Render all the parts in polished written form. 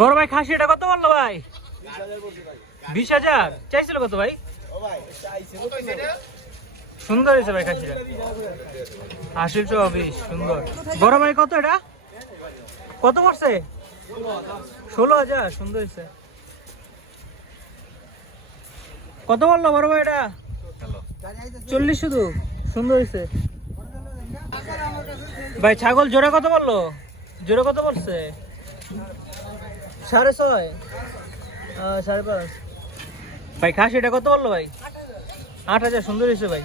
বড় ভাই খাসি এটা কত বললো ভাই? 20,000 চাইছিল কত ভাই? সুন্দর হয়েছে ভাই খাসিটা, 80-20 সুন্দর। বড় ভাই কত এটা কত পড়ছে? 16,000 সুন্দর হয়েছে। কত বললো বড় ভাই এটা? 40 শুধু, সুন্দর হয়েছে ভাই। ছাগল জোড়া কত বললো? জোড়া কত পড়ছে? 6.5 5.5 ভাই। খাসি এটা কত বললো ভাই? 8,000 সুন্দর হয়েছে ভাই।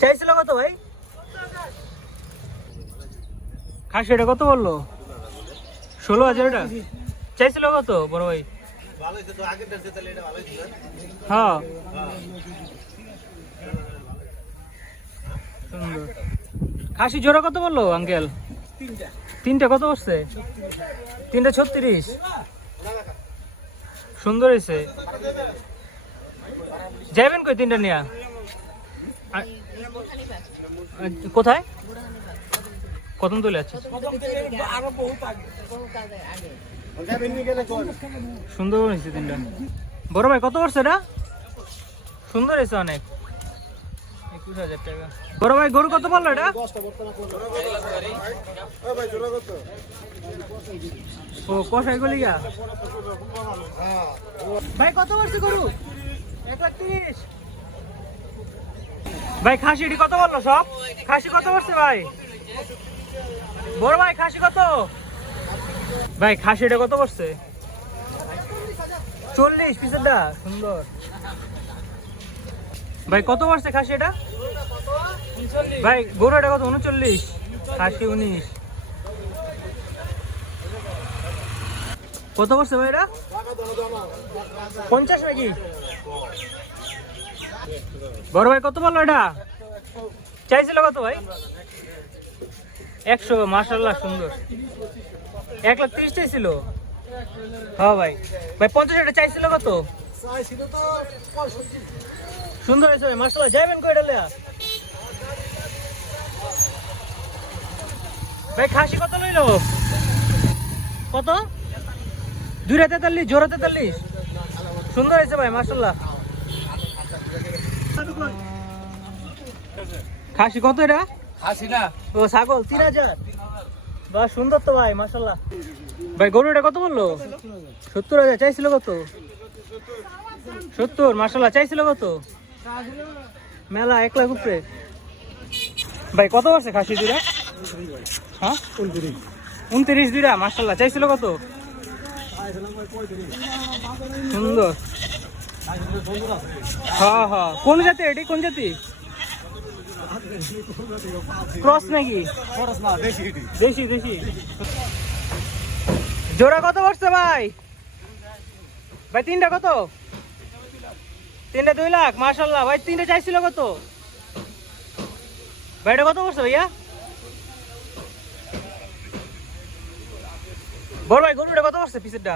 চাইছিল কত ভাই? খাসি এটা কত বললো? 16,000 এটা চাইছিল কত বড় ভাই? হ্যাঁ সুন্দর। খাসি জোড়া কত বললো আঙ্কেল? তিনটা কত পড়ছে? 3টা 36 সুন্দর হয়েছে। যাবেন কই 3টা নিয়া? কোথায় কত তুলে আছে? সুন্দর হয়েছে 3টা। বড় ভাই কত পড়ছে এটা? সুন্দর হয়েছে অনেক, 21,000 টাকা। বড় ভাই গরু কত বললো এটা? ও কষাই গলি গা ভাই। কত পড়ছে গরু? 1,30,000 ভাই। খাসিটি কত বললো সব? খাসি কত পড়ছে ভাই? বড় ভাই খাসি কত ভাই? খাসিটা কত পড়ছে? 40 পিসেরটা সুন্দর ভাই। কত পড়ছে খাসি এটা ভাই? গরুটা কত? 39, খাসি 19। কত পড়ছে ভাই এটা? 50 নাকি? বড় ভাই কত বললো এটা? চাইছিল কত ভাই? 100 মাশাআল্লাহ সুন্দর। 1,30,000 চাইছিল। হ্যাঁ ভাই। ভাই 50 এটা চাইছিল কত? সুন্দর হয়েছে ভাই মাশাআল্লাহ। যাবেন কই এটা লিয়া? ভাই খাসি কত লইলো? কত? 2,43 জোড়া 43 সুন্দর হয়েছে ভাই মাশাআল্লাহ। খাসি কত এটা? খাসি না, ও ছাগল 3,000 বাহ সুন্দর তো ভাই মাশাআল্লাহ। ভাই গরু এটা কত বললো? 70,000 চাইছিল কত? 70 মাশাআল্লাহ। চাইছিল কত? মেলা 1 লাখ উপরে ভাই। কত আছে খাসি দুইটা? হ্যাঁ 29 দুইটা মাশাআল্লাহ। চাইছিল কত? সুন্দর। হ্যাঁ হ্যাঁ। কোন জাতি এটি? কোন জাতি? ক্রস নাকি? দেশি দেশি। জোড়া কত পড়ছে ভাই? ভাই 3টা কত? 3টা 2 লাখ মাশাআল্লাহ ভাই। 3টা চাইছিল কত ভাই? এটা কত পড়ছে ভাইয়া? বড় ভাই গরুটা কত পড়ছে পিসেরটা?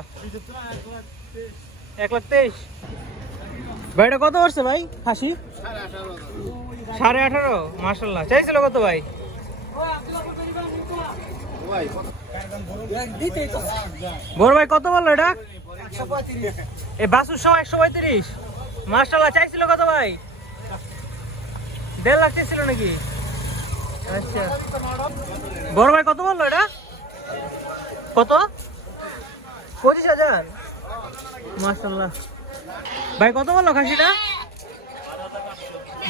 1,23,000 ভাই। এটা কত পড়ছে ভাই খাসি? 18.5 মাশাআল্লাহ। চাইছিল কত ভাই? বড় ভাই কত বললো এটা? এই বাসুর সহ 135 মাশাআল্লাহ। চাইছিল কত ভাই? 1.5 লাখ চাইছিল নাকি? আচ্ছা। বড় ভাই কত বললো এটা? কত? 25,000 মাশাআল্লাহ। ভাই কত বললো খাসিটা?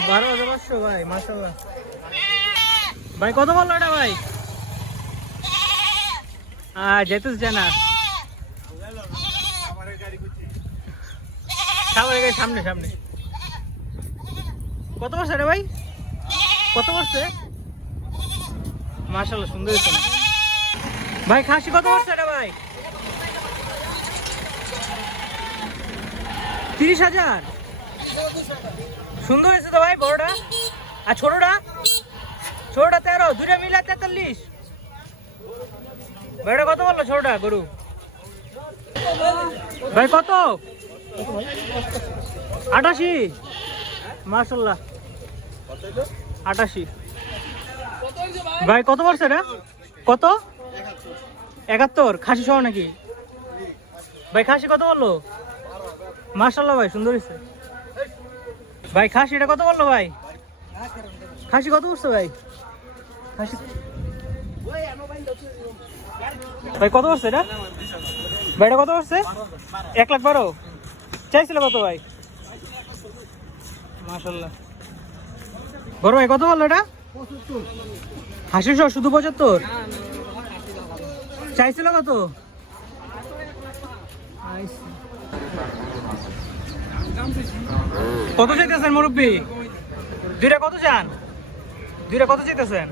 12,500 ভাই মাশাআল্লাহ। ভাই কত বললো এটা ভাই? যেতেছে জানা সামনে সামনে। কত বছর রে ভাই? কত বছর? মাশাআল্লাহ সুন্দর হয়েছে ভাই। খাসি কত বছর রে ভাই? 30,000 সুন্দর হয়েছে তো ভাই বড়টা। আর ছোটটা? ছোটটা 13, দুইটা মিলা 43 ভাইটা কত বললো ছোটটা গরু? ভাই কত? 88 মাশাআল্লাহ। 88 ভাই। কত পড়ছে এটা? কত? 71 খাসি সহ নাকি? ভাই খাসি কত বললো? মাশাআল্লাহ ভাই সুন্দর হয়েছে ভাই। খাসিটা কত বললো ভাই? খাসি কত উঠছে ভাই? খাসি ভাই কত উঠছে এটা? ভাই এটা কত উঠছে? 1,12,000 চাইছিল কত ভাই? মাশাআল্লাহ। বড় ভাই কত বললো এটা? খাসি সহ শুধু 75 চাইছিল কত? কত চাইতেছেন মুরব্বী? দুইটা কত চান? দুইটা কত চাইতেছেন?